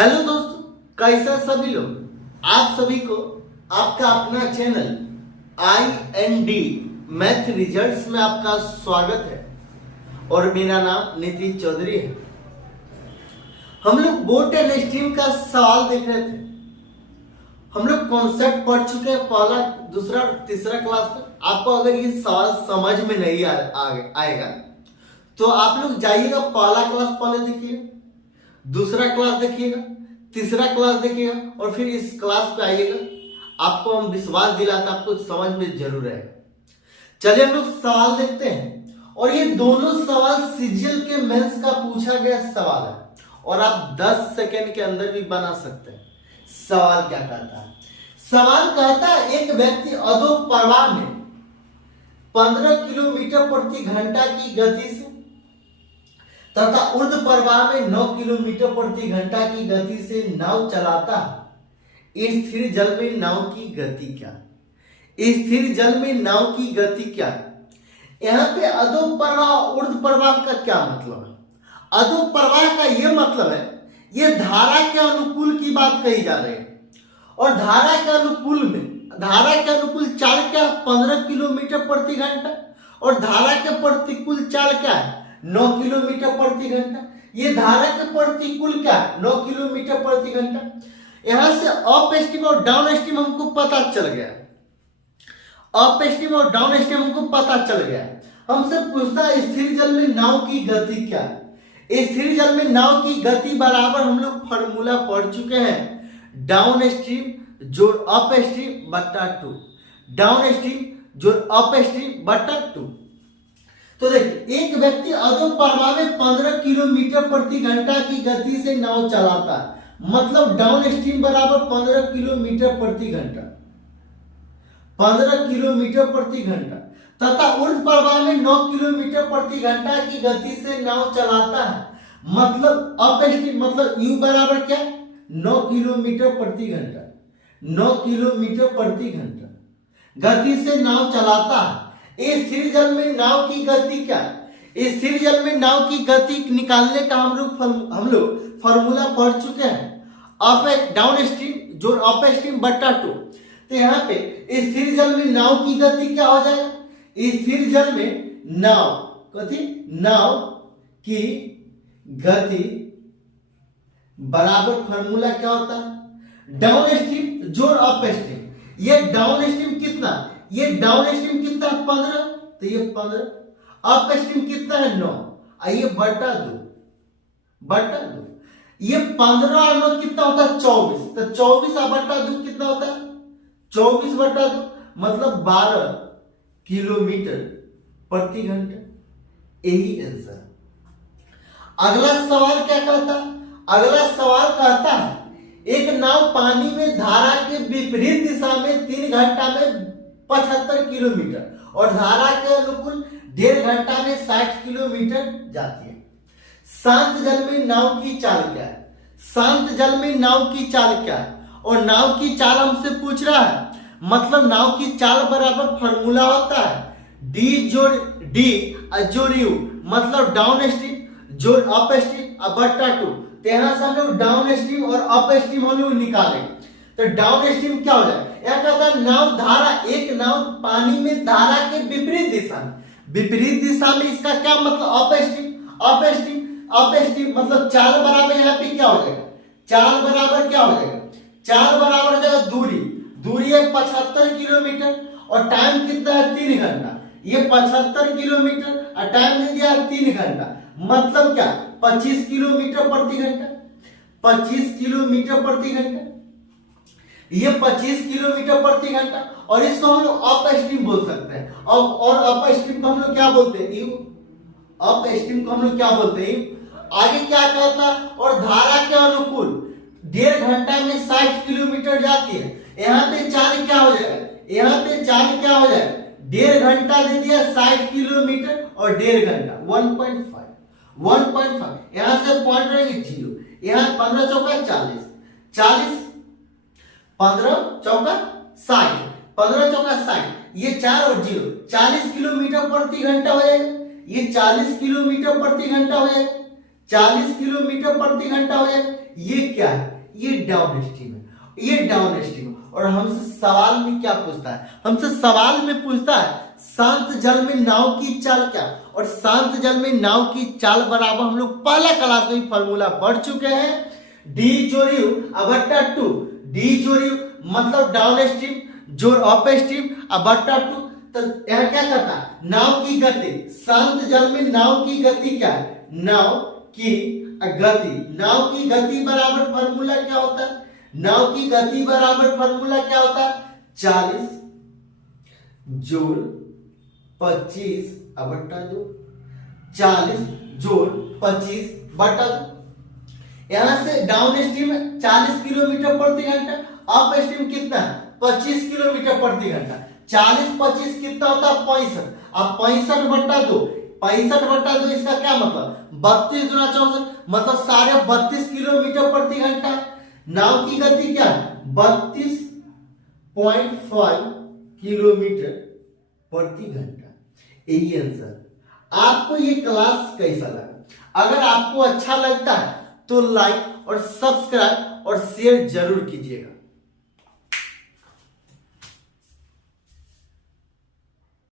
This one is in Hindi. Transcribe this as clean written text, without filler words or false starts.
हेलो दोस्तों, कैसा सभी लोग। आप सभी को आपका अपना चैनल IND मैथ रिजल्ट्स में आपका स्वागत है और मेरा नाम नीतीश चौधरी है। हम लोग बोट एंड स्ट्रीम का सवाल देख रहे थे। हम लोग कॉन्सेप्ट पढ़ चुके हैं पहला, दूसरा, तीसरा क्लास में। आपको अगर ये सवाल समझ में नहीं आएगा तो आप लोग जाइएगा, पहला क्लास पहले देखिए, दूसरा क्लास देखिएगा, तीसरा क्लास देखिएगा और फिर इस क्लास पे आइएगा। आपको हम विश्वास दिलाते हैं आपको समझ में जरूर आएगा। चलिए हम लोग सवाल देखते हैं। और ये दोनों सवाल सीजीएल के मेंस का पूछा गया सवाल है और आप 10 सेकेंड के अंदर भी बना सकते हैं। सवाल क्या कहता है? सवाल कहता है एक व्यक्ति अधो प्रवाह में 15 किलोमीटर प्रति घंटा की गति से तथा ऊर्ध्व प्रवाह में 9 किलोमीटर प्रति घंटा की गति से नाव चलाता है। स्थिर जल में नाव की गति क्या? स्थिर जल में नाव की गति क्या? यहाँ पे अधो प्रवाह ऊर्ध्व प्रवाह का क्या मतलब है? अधो प्रवाह का यह मतलब है ये धारा के अनुकूल की बात कही जा रही है और धारा के अनुकूल चाल क्या? 15 किलोमीटर प्रति घंटा और धारा के प्रतिकूल चाल क्या है? 9 किलोमीटर प्रति घंटा। ये धारा के प्रतिकूल क्या है? 9 किलोमीटर प्रति घंटा। यहां से अप स्ट्रीम और डाउन स्ट्रीम हमको पता चल गया। अप स्ट्रीम और डाउन स्ट्रीम हमको पता चल गया। हमसे पूछता है स्थिर जल में नाव की गति क्या है? स्थिर जल में नाव की गति बराबर हम लोग फॉर्मूला पढ़ चुके हैं, डाउन स्ट्रीम जोड़ अप स्ट्रीम बटा 2, डाउन स्ट्रीम जोड़ अप स्ट्रीम बटा 2। तो देखिए एक व्यक्ति अधो प्रवाह में 15 किलोमीटर प्रति घंटा की गति से नाव चलाता है, मतलब डाउन स्ट्रीम बराबर 15 किलोमीटर प्रति घंटा, 15 किलोमीटर प्रति घंटा तथा ऊर्ध्व प्रवाह में 9 किलोमीटर प्रति घंटा की गति से नाव चलाता है, मतलब अप स्ट्रीम मतलब यू बराबर क्या? 9 किलोमीटर प्रति घंटा, 9 किलोमीटर प्रति घंटा गति से नाव चलाता है। स्थिर जल में नाव की गति क्या? स्थिर जल में नाव की गति निकालने का हम लोग फॉर्मूला पढ़ चुके हैं, डाउन स्ट्रीम जोड़ अप स्ट्रीम बटा 2। तो यहाँ पे स्थिर जल में नाव की गति क्या हो जाएगा? स्थिर जल में नाव की गति बराबर फॉर्मूला क्या होता है? डाउन स्ट्रीम जोड़ अप स्ट्रीम। ये डाउन स्ट्रीम कितना? ये डाउन स्ट्रीम कितना है? 15, तो ये 15। अप स्ट्रीम कितना है? 9, ये बटा 2। ये 15 और 9 कितना होता है? 24। तो 24 बटा 2 कितना होता है? 24 बटा 2 मतलब 12 किलोमीटर प्रति घंटा। यही आंसर। अगला सवाल क्या कहता है? अगला सवाल कहता है एक नाव पानी में धारा के विपरीत दिशा में 3 घंटा में 75 किलोमीटर और धारा के अनुकूल 1.5 घंटा में 60 किलोमीटर जाती है। शांत जल में नाव की चाल क्या है? शांत जल में नाव की चाल क्या है? और नाव की चाल हमसे पूछ रहा है, मतलब नाव की चाल बराबर फॉर्मूला होता है डी जोड़ यू, मतलब डाउन स्ट्रीम जोड़ अप स्ट्रीम बटा 2। तो यहां से हम लोग डाउन स्ट्रीम और अप स्ट्रीम हम लोग निकालेंगे। तो डाउन स्ट्रीम क्या हो जाए? यह कहता है नाव धारा, एक नाव पानी में धारा के विपरीत दिशा में इसका क्या मतलब? अप स्ट्रीम मतलब चाल बराबर यहाँ पे क्या हो जाएगा? चाल बराबर क्या हो जाएगा? चाल बराबर हो जाएगा दूरी है 75 किलोमीटर और टाइम कितना है? 3 घंटा। ये 75 किलोमीटर और टाइम दे दिया 3 घंटा, मतलब क्या? 25 किलोमीटर प्रति घंटा। 25 किलोमीटर प्रति घंटा, ये 25 किलोमीटर प्रति घंटा। और इसको हम लोग अप स्ट्रीम बोल सकते हैं। और अप स्ट्रीम को हम लोग क्या बोलते हैं? यू। अप स्ट्रीम को हम लोग क्या बोलते हैं? आगे क्या कहता है? और धारा के अनुकूल 1.5 घंटा में 60 किलोमीटर जाती है। यहाँ पे चाल क्या हो जाएगा? यहाँ पे चाल क्या हो जाएगा? 1.5 घंटा दे दिया, 60 किलोमीटर और 1.5 घंटा 1.5। यहाँ से पॉइंट रहेगी 0। यहाँ 15 चौका 40, 15 चौका 60, 15 चौका 60, ये 4 और 0 40 किलोमीटर प्रति घंटा हो जाएगा। ये 40 किलोमीटर प्रति घंटा हो जाएगा, 40 किलोमीटर प्रति घंटा हो जाएगा। ये क्या है? ये डाउन स्ट्रीम है, ये डाउन स्ट्रीम है। और हमसे सवाल में क्या पूछता है, हमसे सवाल में पूछता है शांत जल में नाव की चाल क्या, और शांत जल में नाव की चाल बराबर हम लोग पहला क्लास में फॉर्मूला पढ़ चुके हैं, डी जोड़ बट्टा 2, डी जोड़ मतलब डाउन स्ट्रीम जोड़ अप स्ट्रीम बट्टा 2। तो यह क्या करता है, नाव की गति, शांत जल में नाव की गति क्या है, नाव की गति, नाव की गति बराबर फॉर्मूला क्या होता है, नाव की गति बराबर फॉर्मूला क्या होता है, 40 जोड़ 25 बट्टा 2, 40 जोड़ 25 बट्टा 2। यहां से डाउन स्ट्रीम 40 किलोमीटर प्रति घंटा, अप स्ट्रीम कितना है 25 किलोमीटर प्रति घंटा, 40 25 कितना होता है 65। अब 65 बट्टा 2, 65 बट्टा 2 इसका क्या मतलब 32 गुना 64 मतलब 32.5 किलोमीटर प्रति घंटा। नाव की गति क्या है 32.5 किलोमीटर प्रति घंटा। यही आंसर। आपको ये क्लास कैसा लगा? अगर आपको अच्छा लगता है तो लाइक और सब्सक्राइब और शेयर जरूर कीजिएगा।